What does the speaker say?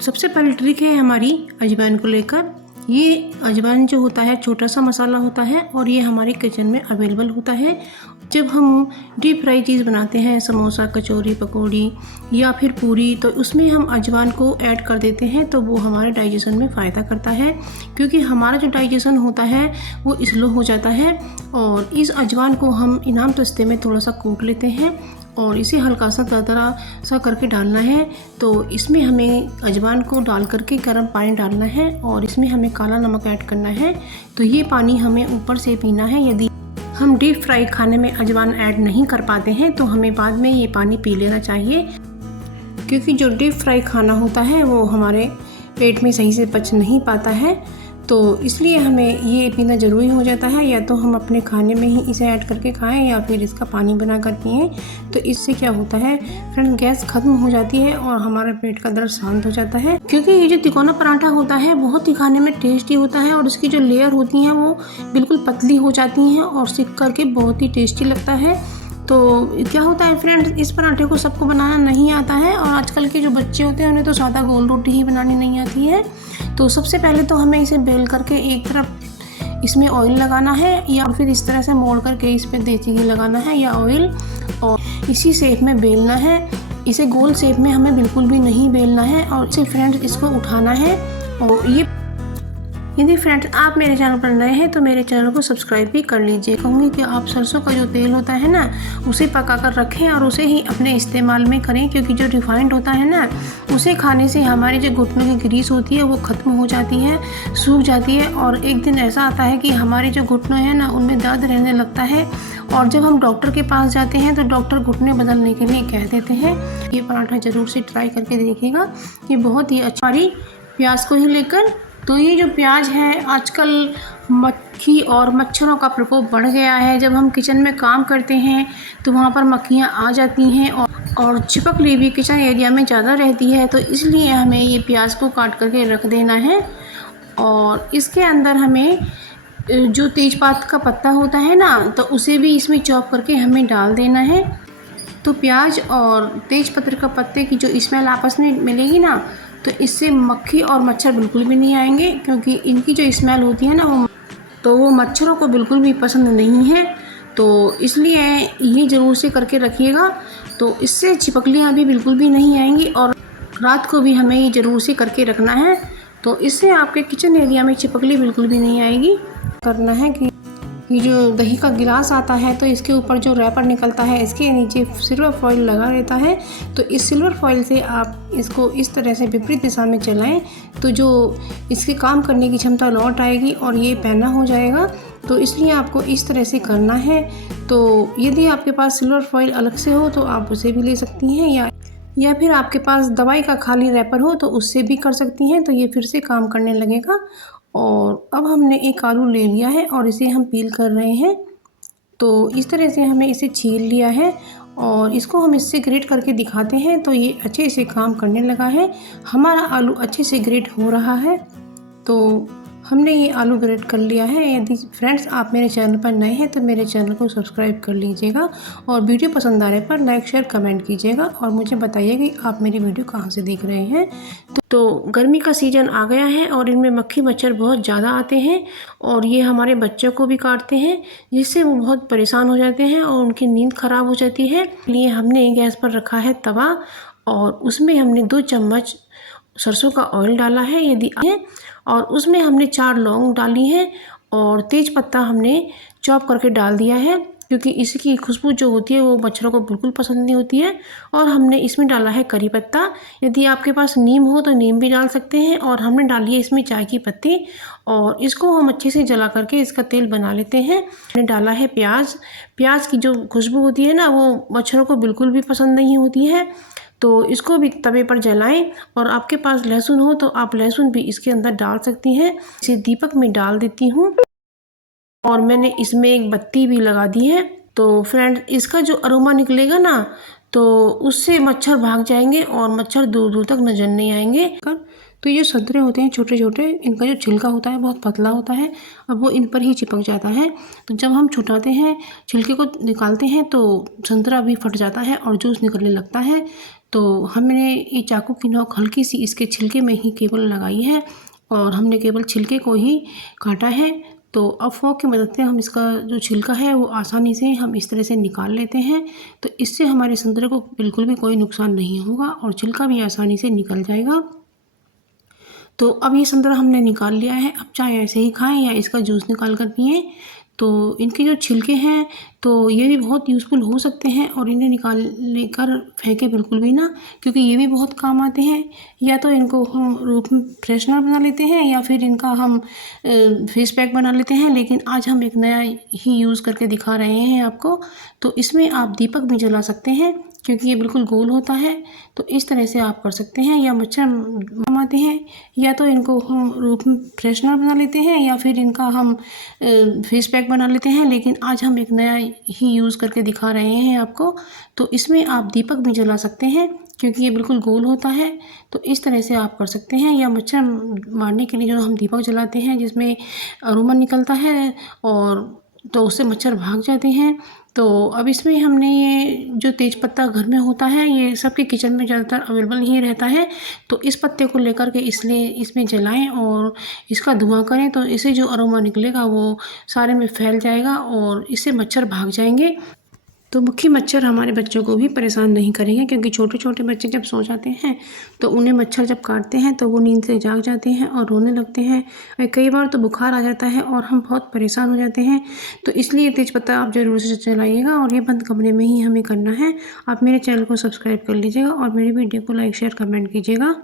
सबसे पहली ट्रिक है हमारी अजवाइन को लेकर। ये अजवाइन जो होता है छोटा सा मसाला होता है और ये हमारे किचन में अवेलेबल होता है। जब हम डीप फ्राई चीज़ बनाते हैं, समोसा, कचौरी, पकौड़ी या फिर पूरी, तो उसमें हम अजवाइन को ऐड कर देते हैं तो वो हमारे डाइजेशन में फ़ायदा करता है, क्योंकि हमारा जो डाइजेशन होता है वो स्लो हो जाता है। और इस अजवाइन को हम इनाम दस्ते में थोड़ा सा कूट लेते हैं और इसे हल्का सा दरदरा सा करके डालना है। तो इसमें हमें अजवाइन को डाल करके गर्म पानी डालना है और इसमें हमें काला नमक ऐड करना है। तो ये पानी हमें ऊपर से पीना है। यदि हम डीप फ्राई खाने में अजवाइन ऐड नहीं कर पाते हैं तो हमें बाद में ये पानी पी लेना चाहिए, क्योंकि जो डीप फ्राई खाना होता है वो हमारे पेट में सही से पच नहीं पाता है। तो इसलिए हमें ये पीना ज़रूरी हो जाता है। या तो हम अपने खाने में ही इसे ऐड करके खाएं या फिर इसका पानी बना कर पिएं। तो इससे क्या होता है फ्रेंड, गैस ख़त्म हो जाती है और हमारा पेट का दर्द शांत हो जाता है। क्योंकि ये जो तिकोना पराठा होता है बहुत ही खाने में टेस्टी होता है और इसकी जो लेयर होती हैं वो बिल्कुल पतली हो जाती हैं और सिक करके बहुत ही टेस्टी लगता है। तो क्या होता है फ्रेंड्स, इस पराठे को सबको बनाना नहीं आता है और आजकल के जो बच्चे होते हैं उन्हें तो सादा गोल रोटी ही बनानी नहीं आती है। तो सबसे पहले तो हमें इसे बेल करके एक तरफ इसमें ऑयल लगाना है या फिर इस तरह से मोड़ करके इस पर देसी घी लगाना है या ऑयल, और इसी शेप में बेलना है। इसे गोल शेप में हमें बिल्कुल भी नहीं बेलना है और इसे फ्रेंड्स इसको उठाना है। और ये यदि फ्रेंड्स आप मेरे चैनल पर नए हैं तो मेरे चैनल को सब्सक्राइब भी कर लीजिए। कहूँगी कि आप सरसों का जो तेल होता है ना उसे पका कर रखें और उसे ही अपने इस्तेमाल में करें, क्योंकि जो रिफाइंड होता है ना उसे खाने से हमारी जो घुटनों की ग्रीस होती है वो ख़त्म हो जाती है, सूख जाती है। और एक दिन ऐसा आता है कि हमारे जो घुटने हैं ना उनमें दर्द रहने लगता है और जब हम डॉक्टर के पास जाते हैं तो डॉक्टर घुटने बदलने के लिए कह देते हैं। ये पराठा ज़रूर से ट्राई करके देखिएगा, ये बहुत ही अच्छा। प्याज को ही लेकर, तो ये जो प्याज है, आजकल मक्खी और मच्छरों का प्रकोप बढ़ गया है। जब हम किचन में काम करते हैं तो वहाँ पर मक्खियाँ आ जाती हैं और छिपकली भी किचन एरिया में ज़्यादा रहती है। तो इसलिए हमें ये प्याज को काट करके रख देना है और इसके अंदर हमें जो तेज़पात का पत्ता होता है ना तो उसे भी इसमें चॉप करके हमें डाल देना है। तो प्याज और तेज़पत्र का पत्ते की जो स्मेल आपस में मिलेगी ना तो इससे मक्खी और मच्छर बिल्कुल भी नहीं आएंगे, क्योंकि इनकी जो स्मेल होती है ना वो मच्छरों को बिल्कुल भी पसंद नहीं है। तो इसलिए ये ज़रूर से करके रखिएगा, तो इससे छिपकलियाँ भी बिल्कुल भी नहीं आएंगी। और रात को भी हमें ये ज़रूर से करके रखना है, तो इससे आपके किचन एरिया में छिपकली बिल्कुल भी नहीं आएगी। करना है कि ये जो दही का गिलास आता है तो इसके ऊपर जो रैपर निकलता है इसके नीचे सिल्वर फॉइल लगा रहता है। तो इस सिल्वर फॉइल से आप इसको इस तरह से विपरीत दिशा में चलाएं तो जो इसके काम करने की क्षमता लौट आएगी और ये पैना हो जाएगा। तो इसलिए आपको इस तरह से करना है। तो यदि आपके पास सिल्वर फॉइल अलग से हो तो आप उसे भी ले सकती हैं, या फिर आपके पास दवाई का खाली रैपर हो तो उससे भी कर सकती हैं। तो ये फिर से काम करने लगेगा। और अब हमने एक आलू ले लिया है और इसे हम पील कर रहे हैं। तो इस तरह से हमें इसे छील लिया है और इसको हम इससे ग्रेट करके दिखाते हैं। तो ये अच्छे से काम करने लगा है, हमारा आलू अच्छे से ग्रेट हो रहा है। तो हमने ये आलू ग्रेट कर लिया है। यदि फ्रेंड्स आप मेरे चैनल पर नए हैं तो मेरे चैनल को सब्सक्राइब कर लीजिएगा और वीडियो पसंद आ रहे पर लाइक शेयर कमेंट कीजिएगा और मुझे बताइएगा कि आप मेरी वीडियो कहाँ से देख रहे हैं। तो गर्मी का सीज़न आ गया है और इनमें मक्खी मच्छर बहुत ज़्यादा आते हैं और ये हमारे बच्चों को भी काटते हैं, जिससे वो बहुत परेशान हो जाते हैं और उनकी नींद ख़राब हो जाती है। इसलिए हमने गैस पर रखा है तवा और उसमें हमने 2 चम्मच सरसों का ऑयल डाला है यदि और उसमें हमने 4 लौंग डाली है और तेज पत्ता हमने चॉप करके डाल दिया है, क्योंकि इसकी खुशबू जो होती है वो मच्छरों को बिल्कुल पसंद नहीं होती है। और हमने इसमें डाला है करी पत्ता, यदि आपके पास नीम हो तो नीम भी डाल सकते हैं। और हमने डाली है इसमें चाय की पत्ती और इसको हम अच्छे से जला करके इसका तेल बना लेते हैं। हमने डाला है प्याज की जो खुशबू होती है ना वो मच्छरों को बिल्कुल भी पसंद नहीं होती है। तो इसको भी तवे पर जलाएं और आपके पास लहसुन हो तो आप लहसुन भी इसके अंदर डाल सकती हैं। इसे दीपक में डाल देती हूँ और मैंने इसमें एक बत्ती भी लगा दी है। तो फ्रेंड इसका जो अरोमा निकलेगा ना तो उससे मच्छर भाग जाएंगे और मच्छर दूर दूर तक नजर नहीं आएंगे। तो ये संतरे होते हैं छोटे छोटे, इनका जो छिलका होता है बहुत पतला होता है और वो इन पर ही चिपक जाता है। तो जब हम छुटाते हैं, छिलके को निकालते हैं तो संतरा भी फट जाता है और जूस निकलने लगता है। तो हमने ये चाकू की नोक हल्की सी इसके छिलके में ही केवल लगाई है और हमने केवल छिलके को ही काटा है। तो अब फोक की मदद से हम इसका जो छिलका है वो आसानी से हम इस तरह से निकाल लेते हैं। तो इससे हमारे संतरे को बिल्कुल भी कोई नुकसान नहीं होगा और छिलका भी आसानी से निकल जाएगा। तो अब ये संतरा हमने निकाल लिया है। अब चाहे ऐसे ही खाएं या इसका जूस निकाल कर पिएं। तो इनके जो छिलके हैं तो ये भी बहुत यूज़फुल हो सकते हैं और इन्हें निकाल लेकर फेंके बिल्कुल भी ना, क्योंकि ये भी बहुत काम आते हैं। या तो इनको हम रूप में फ्रेशनर बना लेते हैं या फिर इनका हम फेस पैक बना लेते हैं, लेकिन आज हम एक नया ही यूज़ करके दिखा रहे हैं आपको। तो इसमें आप दीपक भी जला सकते हैं क्योंकि ये बिल्कुल गोल होता है। तो इस तरह से आप कर सकते हैं, या मच्छर आते हैं। या तो इनको हम रूप में फ्रेशनर बना लेते हैं या फिर इनका हम फेस पैक बना लेते हैं, लेकिन आज हम एक नया ही यूज़ करके दिखा रहे हैं आपको। तो इसमें आप दीपक भी जला सकते हैं क्योंकि ये बिल्कुल गोल होता है। तो इस तरह से आप कर सकते हैं, या मच्छर मारने के लिए जो हम दीपक जलाते हैं जिसमें अरोमा निकलता है और तो उससे मच्छर भाग जाते हैं। तो अब इसमें हमने ये जो तेज़पत्ता घर में होता है ये सबके किचन में ज़्यादातर अवेलेबल ही रहता है। तो इस पत्ते को लेकर के इसलिए इसमें जलाएं और इसका धुआं करें, तो इससे जो अरोमा निकलेगा वो सारे में फैल जाएगा और इससे मच्छर भाग जाएंगे। तो मुख्य मच्छर हमारे बच्चों को भी परेशान नहीं करेंगे, क्योंकि छोटे छोटे बच्चे जब सो जाते हैं तो उन्हें मच्छर जब काटते हैं तो वो नींद से जाग जाते हैं और रोने लगते हैं। कई बार तो बुखार आ जाता है और हम बहुत परेशान हो जाते हैं। तो इसलिए तेज़पत्ता आप ज़रूर से चलाइएगा और ये बंद कमरे में ही हमें करना है। आप मेरे चैनल को सब्सक्राइब कर लीजिएगा और मेरी वीडियो को लाइक शेयर कमेंट कीजिएगा।